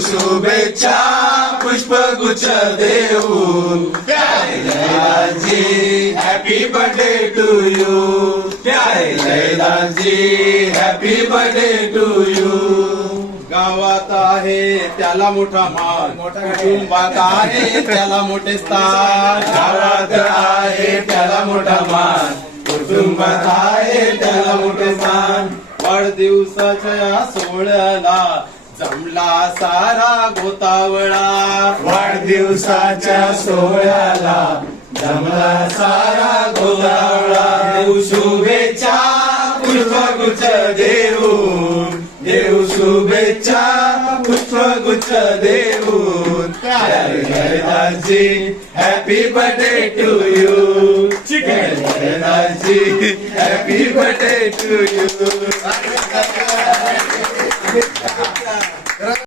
शुभेच्छा पुष्पगुच्छ देऊन प्यारे Jaydasji happy birthday to you प्यारे Jaydasji happy birthday to you गावात आहे त्याला मोठा मान कुटुंबात आहे त्याला मोठे स्थान गावात आहे त्याला मोठा मान कुटुंबात आहे त्याला मोठे स्थान वाढदिवसाच्या या सोहळ्याला जमला सारा गोतावळा वाढदिवसाच्या सोहळ्याला जमला सारा गोतावळा देऊ शुभेच्छा पुष्पगुच्छ देऊन देऊ शुभेच्छा पुष्पगुच्छ देऊन प्यारे Jaydasji happy birthday to you Jaydasji happy birthday to you